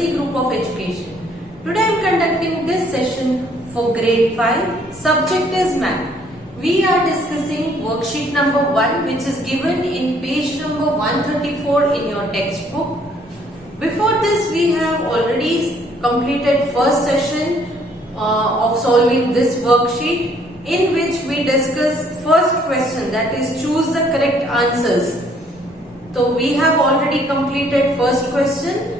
Saraswati Group of Education. Today I am conducting this session for grade 5. Subject is math. We are discussing worksheet number 1, which is given in page number 134 in your textbook. Before this, we have already completed first session of solving this worksheet, in which we discussed first question, that is choose the correct answers. So we have already completed first question.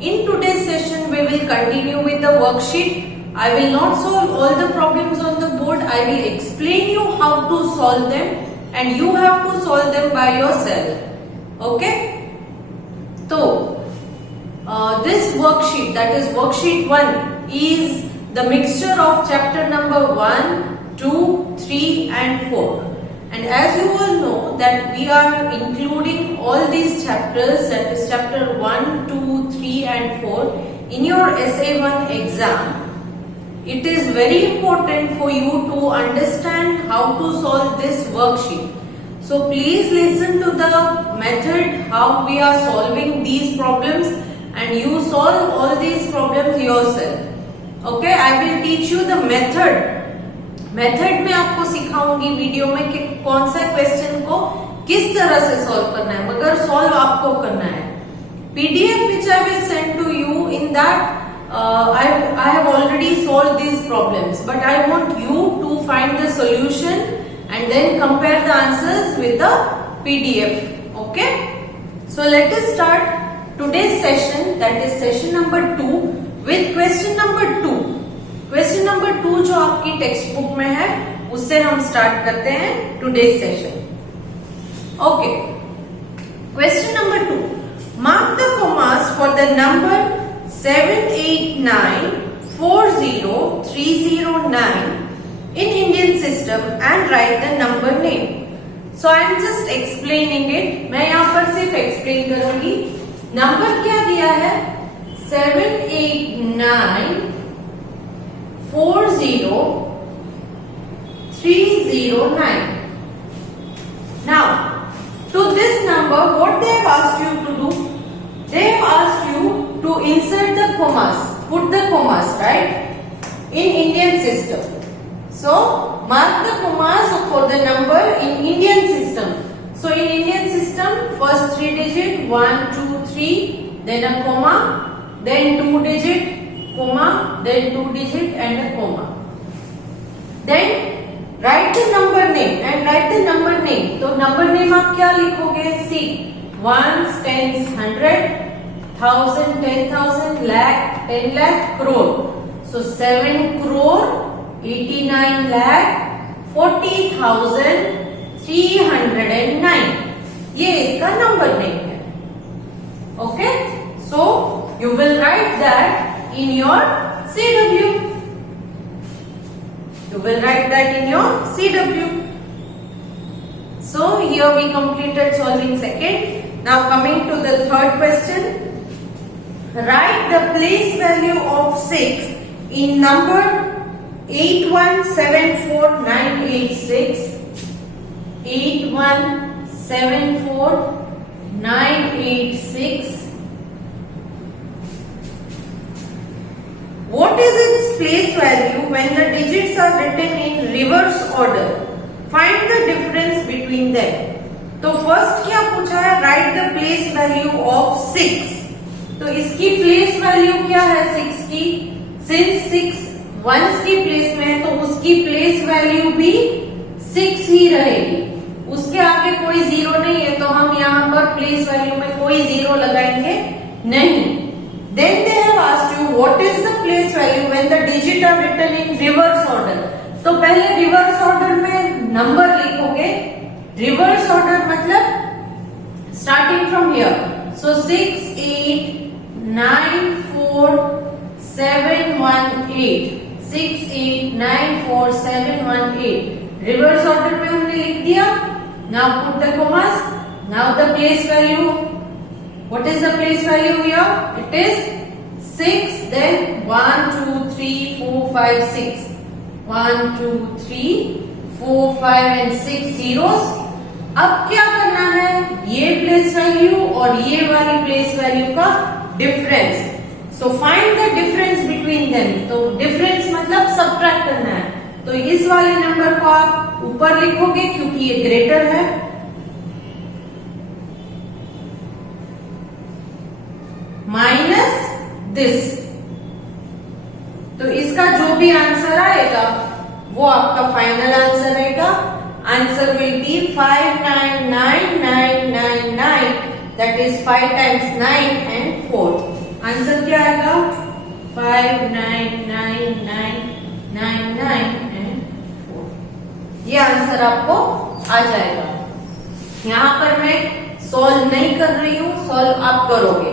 In today's session, we will continue with the worksheet. I will not solve all the problems on the board. I will explain you how to solve them, and you have to solve them by yourself. Okay? So this worksheet, that is worksheet 1, is the mixture of chapter number 1, 2, 3 and 4. And as you all know that we are including all these chapters, that is chapter 1, 2, 3 and 4 in your SA1 exam. It is very important for you to understand how to solve this worksheet. So please listen to the method how we are solving these problems, and you solve all these problems yourself. Okay, I will teach you the method. Method में आपको सिखाऊंगी video में कि कौन सा question को किस तरह से सॉल्व करना है, मगर सॉल्व आपको करना है. PDF which I will send to you, in that I have already solved these problems, but I want you to find the solution and then compare the answers with the PDF. Okay? So let us start today's session, that is session number 2, with question number 2. Question number 2 जो आपकी text book में है, उससे हम start करते हैं today's session. Okay, question number 2. Mark the commas for the number 789403009 in Indian system and write the number name. So I am just explaining it. मैं यहाँ पर सिर्फ एक्सप्लेन करूंगी. नंबर क्या दिया है? 789403009. Now, to this number, what they have asked you to do? They have asked you to insert the commas, put the commas, right, in Indian system. So, mark the commas for the number in Indian system. So, in Indian system, first 3 digit, 1, 2, 3, then a comma, then 2 digit, comma, then 2 digit and a comma. Then write the number name and write the number name. तो number name आप क्या लिखोगे? See, ones, tens, 100, 1000, 10,000, lakh, 10 lakh, crore. So 7 crore, 89 lakh, 40,309. ये इसका number name है. Okay? So you will write that in your CW. You will write that in your CW. So here we completed solving second. Now coming to the third question. Write the place value of 6 in number 8174986. 8174986. What is its place value when the digits are written in reverse order? Find the difference between them. तो first क्या पूछा है? Right the place value of 6. तो इसकी place value क्या है 6 की? Since 6 once की प्लेस में है, तो उसकी प्लेस वैल्यू भी 6 ही रहेगी. उसके आगे कोई जीरो नहीं है, तो हम यहाँ पर प्लेस वैल्यू में कोई जीरो लगाएंगे नहीं. Then they have asked you what is the place value when the digit are written in reverse order. तो पहले reverse order में नंबर लिखोगे. Reverse order मतलब starting from here. So 6894718. 6894718. Reverse order में हमने लिख दिया. Now put the commas. Now the place value. What is the place value here? It is 6, then 1, 2, 3, 4, 5, 6. 1, 2, 3, 4, 5 and 6 zeros. अब क्या करना है? ये प्लेस वैल्यू और ये वाली प्लेस वैल्यू का difference. So find the difference between them. तो डिफरेंस मतलब सब्ट्रैक्ट करना है, तो इस वाले नंबर को आप ऊपर लिखोगे क्योंकि ये ग्रेटर है, माइनस दिस। तो इसका जो भी आंसर आएगा वो आपका फाइनल आंसर रहेगा। Answer will be 599999, that is 5 times 9 and 4। Answer क्या आएगा? 599999 and 4। ये आंसर आपको आ जाएगा। यहां पर मैं सॉल्व नहीं कर रही हूं, सॉल्व आप करोगे।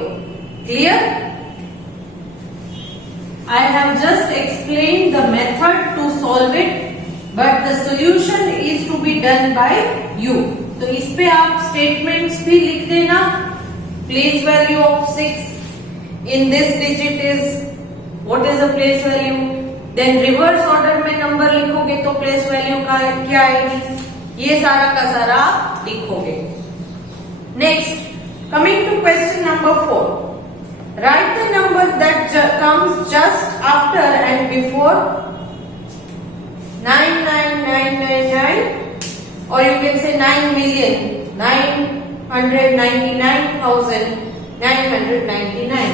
Clear? I have just explained the method to solve it, but the solution is to be done by you। तो इस पे आप स्टेटमेंट्स भी लिख देना। Place value of 6 in this digit is what is the place value, then reverse order में number लिखोगे तो प्लेस वैल्यू का क्या आएगी, ये सारा का सारा आप लिखोगे। Next, coming to question number 4, write the number that comes just after and before 99999, or you can say 9,999,999.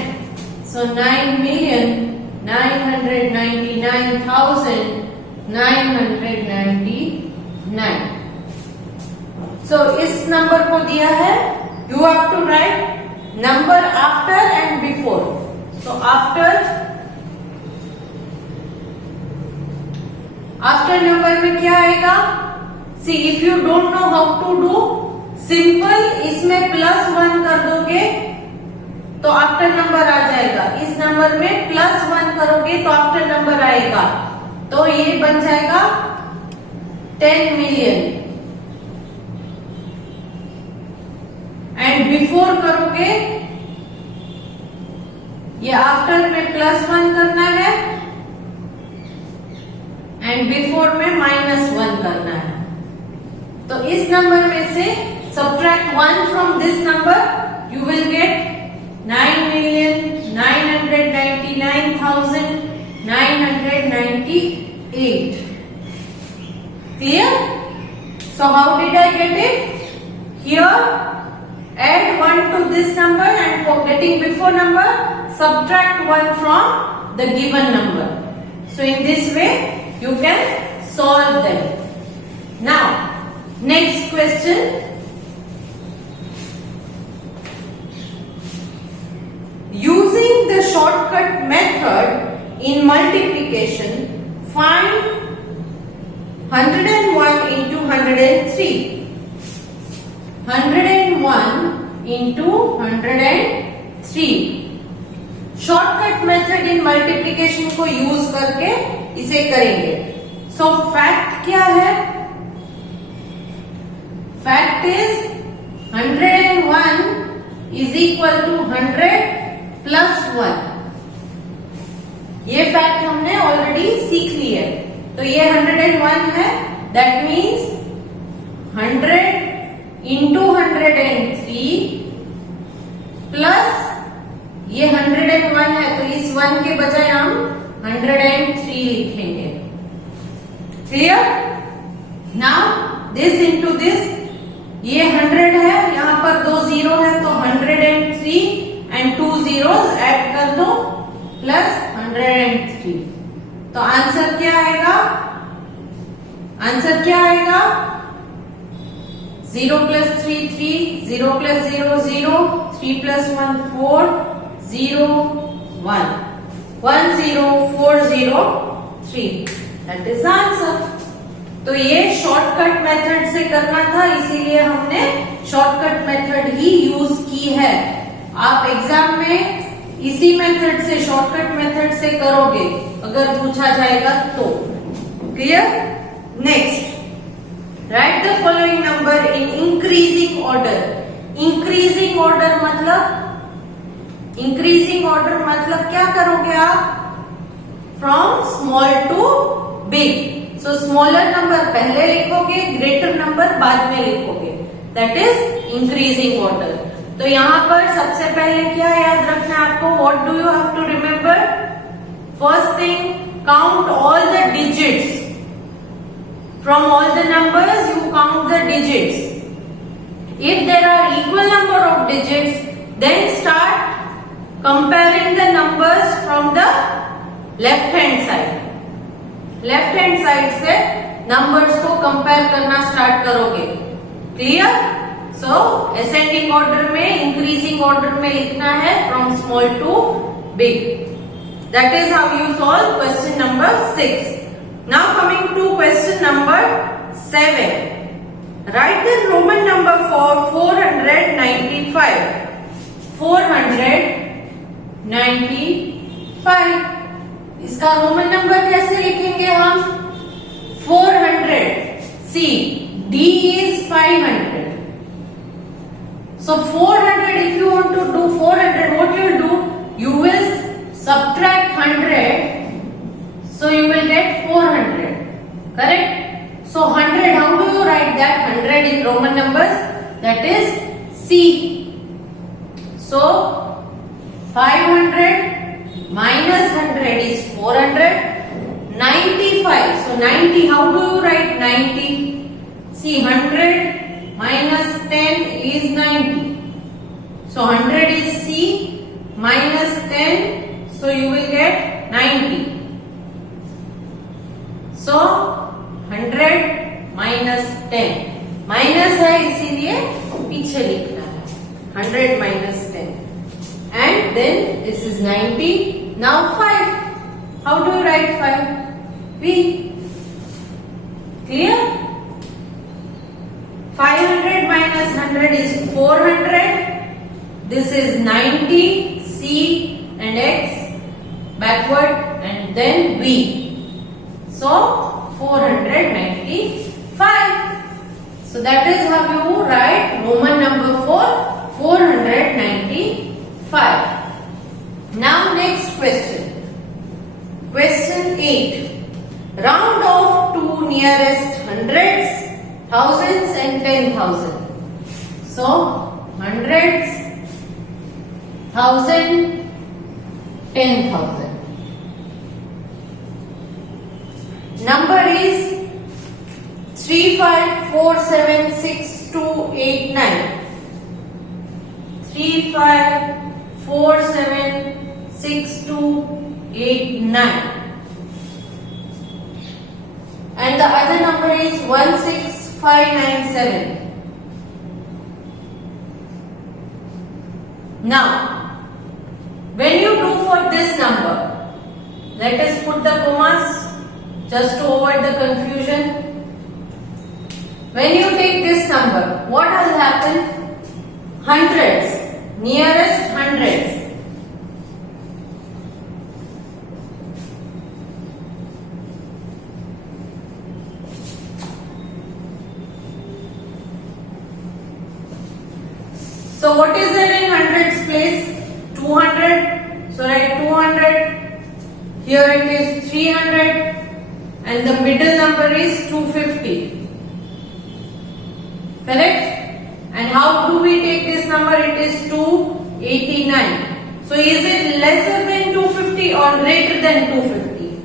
So 9,999,999. So इस नंबर को दिया है, you have to write number after and before। So after number में क्या आएगा? See, if you don't know how to do, simple इसमें +1 कर दोगे तो आफ्टर नंबर आ जाएगा। इस नंबर में +1 करोगे तो आफ्टर नंबर आएगा, तो ये बन जाएगा 10 million। एंड बिफोर करोगे, ये आफ्टर में +1 करना है एंड बिफोर में -1 करना है। तो इस नंबर में से subtract 1 from this number, you will get 9,999,998। Clear? So how did I get it? Here add 1 to this number, and for getting before number subtract 1 from the given number. So in this way you can solve them. Now next question, using the shortcut method in multiplication, find 101 into 103। 101 into 103। Shortcut method in multiplication को use करके इसे करेंगे। So fact क्या है? Fact is 101 is equal to 100 plus 1। ये fact हमने already सीख ली है। तो ये 101 है, दैट मीन्स 100 into 103 प्लस ये 101 है, तो इस 1 के बजाय हम 103 लिखेंगे। Clear? Now this into this, ये 100 है, यहां पर 2 0 है तो 103 एंड 2 zeros ऐड कर दो प्लस 103। तो आंसर क्या आएगा? आंसर क्या आएगा? 0 plus 3 3, 0 plus 0 0, 3 plus 1 4, 0 1, 1 0 4 0 3, that is the answer। तो ये शॉर्टकट मेथड से करना था, इसीलिए हमने शॉर्टकट मेथड ही यूज की है। आप एग्जाम में इसी मेथड से, शॉर्टकट मेथड से करोगे अगर पूछा जाएगा तो। Clear? Next, write the following number in increasing order. Increasing order मतलब क्या करोगे आप? From small to big. So smaller number पहले लिखोगे, ग्रेटर नंबर बाद में लिखोगे, दैट इज इंक्रीजिंग ऑर्डर। तो यहाँ पर सबसे पहले क्या याद रखना है आपको? What do you have to remember? First thing, count all the digits. From all the numbers, you count the digits. If there are equal number of digits, then start comparing the numbers from the left hand side. Left hand side से numbers को compare करना start करोगे. Clear? So ascending order में, increasing order में लिखना है from small to big. That is how you solve question number 6. Now coming to question number 7. Write the roman number for 495. 495. इसका roman number कैसे लिखेंगे हम? 400. C D is 500. So 400, if you want to do 400, what you will do? You will subtract 100. So you will get 400. Correct? So 100, how do you write that? 100 in Roman numbers. That is C. So 500 minus 100 is 400. 95. So 90, how do you write 90? See, 100 minus 10 is 90. So 100 is C minus 10. So you will get 90. So 100 minus 10. Minus है इसीलिए पीछे लिखना है. 100 minus 10. And then this is 90. Now 5. How do you write 5? V. Clear? 500 minus 100 is 400. This is 90. C and X backward and then V. So 495. So that is how you write Roman number for 495. Now next question. Question 8. Round off two nearest hundreds, thousands and 10,000. So hundreds, 1,000, 10,000. Number is 35476289. 35476289. And the other number is 16597. Now, when you do for this number, let us put the commas just to avoid the confusion. When you take this number, what will happen? Hundreds, nearest hundreds. So what is there in hundreds place? 200. So write 200. Here it is 300. And the middle number is 250. Correct? And how do we take this number? It is 289. So is it lesser than 250 or greater than 250?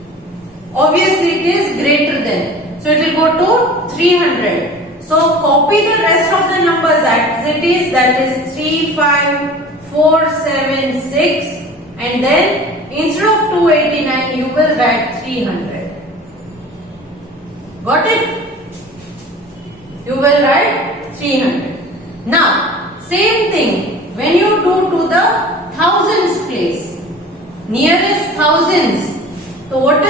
Obviously it is greater than. So it will go to 300. So copy the rest of the numbers as it is, that is 35476, and then instead of 289 you will write 300. Got it? You will write 300. Now same thing when you do to the thousands place, nearest thousands. So what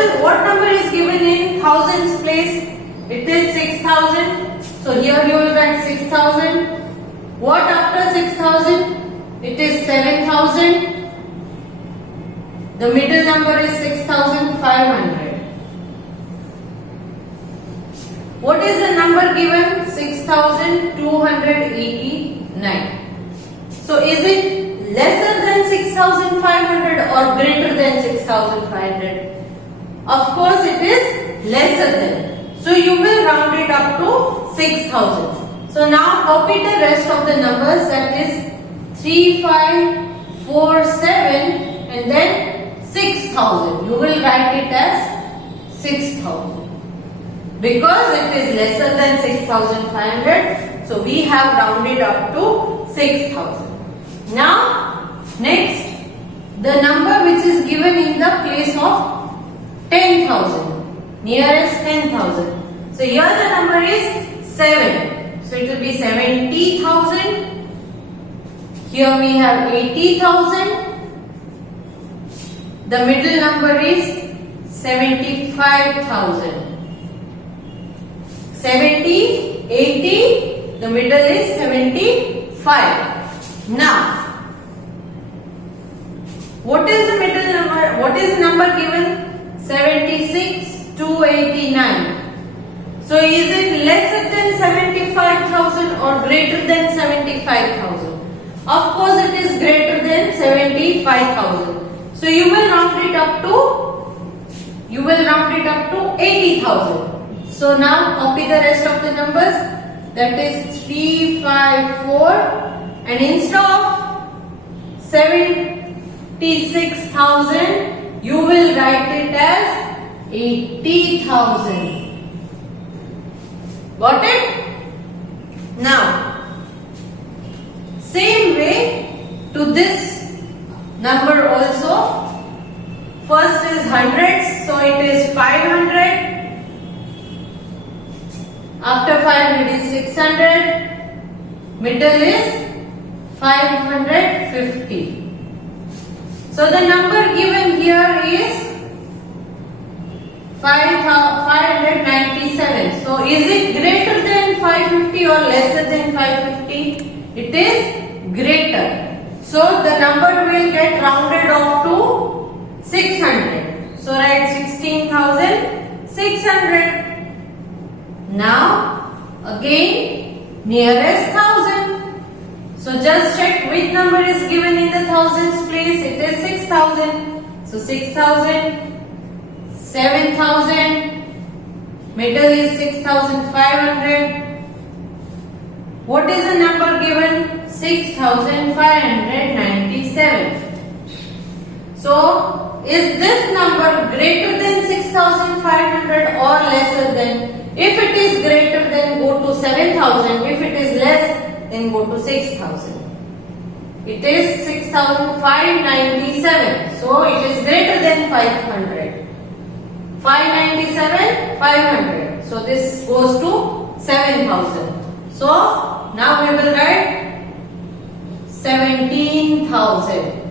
number is given in thousands place? It is 6,000. So here you will write 6,000. What after 6,000? It is 7,000. The middle number is 6,500. What is the number given? 6,289. So is it lesser than 6,500 or greater than 6,500? Of course it is lesser than. So you will round it up to 6,000. So now copy the rest of the numbers, that is 3547 and then 6,000. 6,000. You will write it as 6,000. Because it is lesser than 6,500, so we have rounded up to 6,000. Now, next, the number which is given in the place of 10,000, nearest 10,000. So here the number is 7. So it will be 70,000. Here we have 80,000. The middle number is 75,000. 70, 80, the middle is 75. Now, what is the middle number? What is the number given? 76 to 89. So is it lesser than 75,000 or greater than 75,000? Of course it is greater than 75,000. So you will round it up to 80,000. So now copy the rest of the numbers, that is 354, and instead of 76,000 you will write it as 80,000. Got it? Now same way to this number also. First is hundreds, so it is 500. After 500 is 600, middle is 550. So the number given here is 597. So is it greater than 550 or lesser than 550? It is greater. So the number will get rounded off to 600. So write 16,600. Now again nearest 1,000. So just check which number is given in the thousands place. It is 6,000. So 6,000, 7,000, middle is 6,500. What is the number given? 6,597. So is this number greater than 6,500 or lesser than? If it is greater, then go to 7,000. If it is less, then go to 6,000. It is 6,597. So it is greater than 500. 597, 500. So this goes to 7,000. So now we will write 17,000.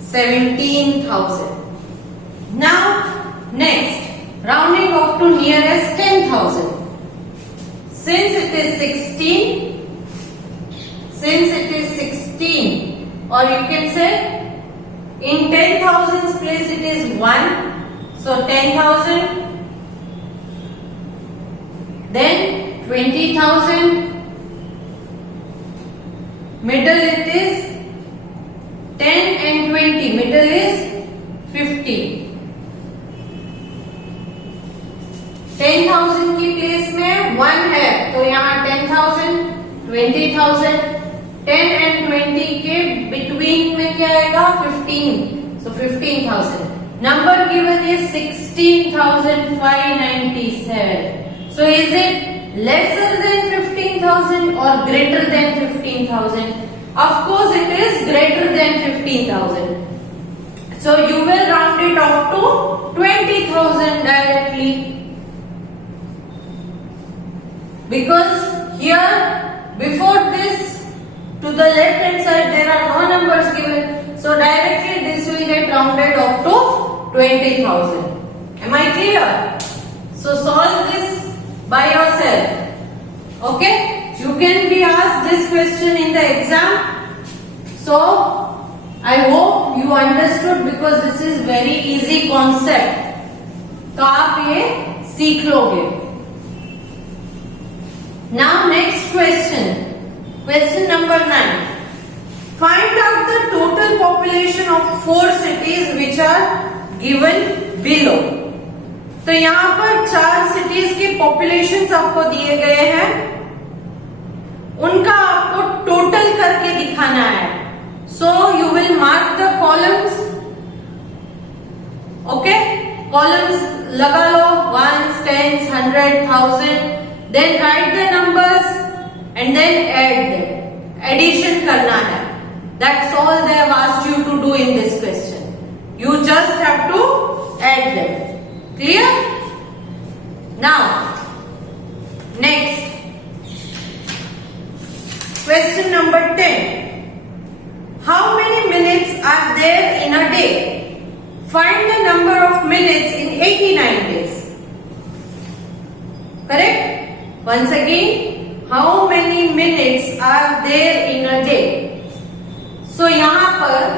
17,000. Now next, rounding off to nearest 10,000. Since it is 16, or you can say in 10,000's place it is 1. So 10,000, then 20,000, middle it is 10 and 20, middle is 50. 10,000 की place में 1 है, तो यहाँ 10,000, 20,000, 10 and 20 के between में क्या आएगा? 15. So 15,000. Number given is 16,597. So is it lesser than 15,000 or greater than 15,000? Of course it is greater than 15,000. So you will round it off to 20,000 directly. Because here before this to the left hand side there are no numbers given. So directly this will get rounded off to 20,000. Am I clear? So solve this by yourself. Okay? You can be asked this question in the exam. So I hope you understood because this is very easy concept. तो आप ये सीख लोगे. Now next question. Question number 9. Find out the total population of 4 cities which are given below. तो यहाँ पर 4 cities के populations आपको दिए गए हैं. उनका आपको टोटल करके दिखाना है. So you will mark the columns columns लगा लो, ones, tens, 100, 1000, then write the numbers and then add them. Addition करना है. That's all they have asked you to do in this question. You just have to add them. Clear? Now, next. Question number 10. How many minutes are there in a day? Find the number of minutes in 89 days. Correct? Once again, how many minutes are there in a day? So यहाँ पर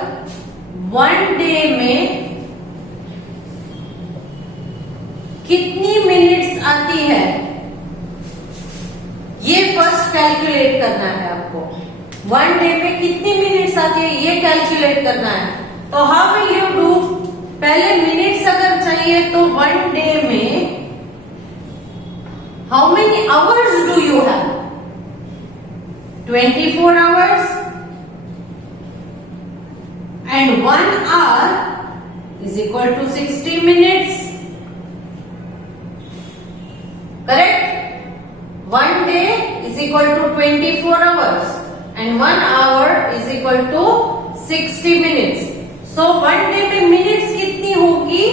one day में कितनी minutes आती है, ये first calculate करना है आपको. वन डे में कितनी मिनट्स आती है ये कैलकुलेट करना है. तो हाउ विल यू डू? पहले मिनट्स अगर चाहिए तो वन डे में how many hours do you have? 24 hours and 1 hour is equal to 60 minutes. Correct? 1 day is equal to 24 hours and 1 hour is equal to 60 minutes. So 1 day में minutes कितनी होगी?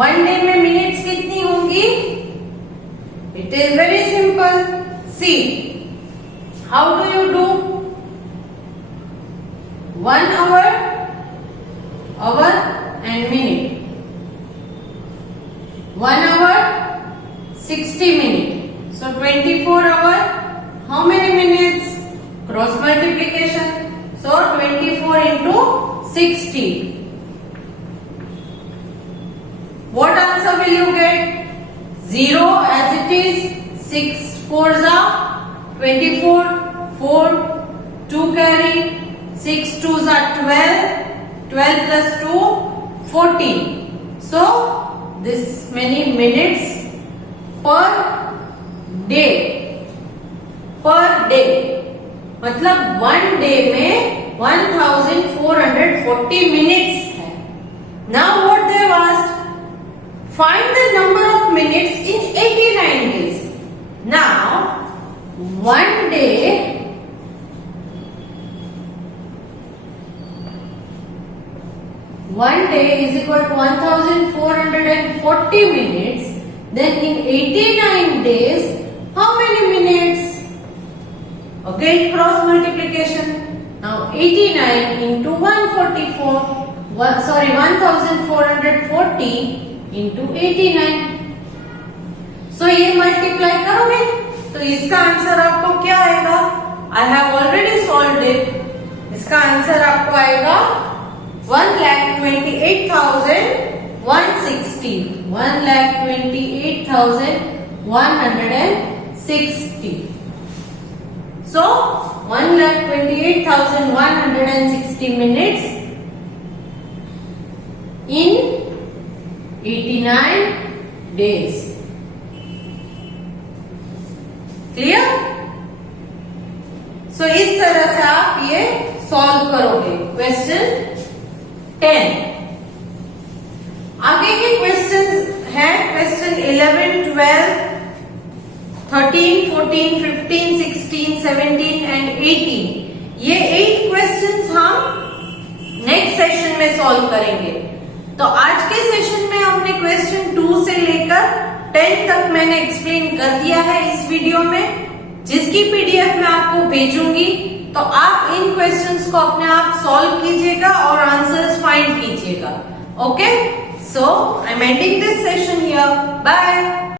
1 day में minutes कितनी होगी? It is very simple. See, how do you do? 1 hour, hour and minute. 1 hour, 60 minutes. So 24 hour, how many minutes? Cross multiplication. So 24 into 60. What answer will you get? 0 as it is. 6 4s are 24. 4, 2 carry. 6 2s are 12. 12 plus 2, 14. So this many minutes per day. Per day मतलब 1 day में 1440 minutes है. Now what they have asked? Find the number of minutes in 89 days. Now 1 day is equal to 1440 minutes. Then in 89 days, how many minutes? Okay, cross multiplication. Now 89 into 1440 into 89. So ये multiply करोगे तो इसका answer आपको क्या आएगा? I have already solved it. इसका answer आपको आएगा 1,28,160. 1,28,160. So 1,28,160 minutes in 89 days. Clear? So इस तरह से आप ये सॉल्व करोगे. क्वेश्चन 10. आगे के क्वेश्चन है क्वेश्चन 11, 12, 13, 14, 15, 16, 17 एंड 18. ये 8 क्वेश्चंस हम नेक्स्ट सेशन में सॉल्व करेंगे. तो आज के सेशन में हमने क्वेश्चन 2 से लेकर 10 तक मैंने एक्सप्लेन कर दिया है इस वीडियो में, जिसकी पीडीएफ मैं आपको भेजूंगी. तो आप इन क्वेश्चंस को अपने आप सॉल्व कीजिएगा और आंसर्स फाइंड कीजिएगा. Okay, so I am ending this session here. Bye.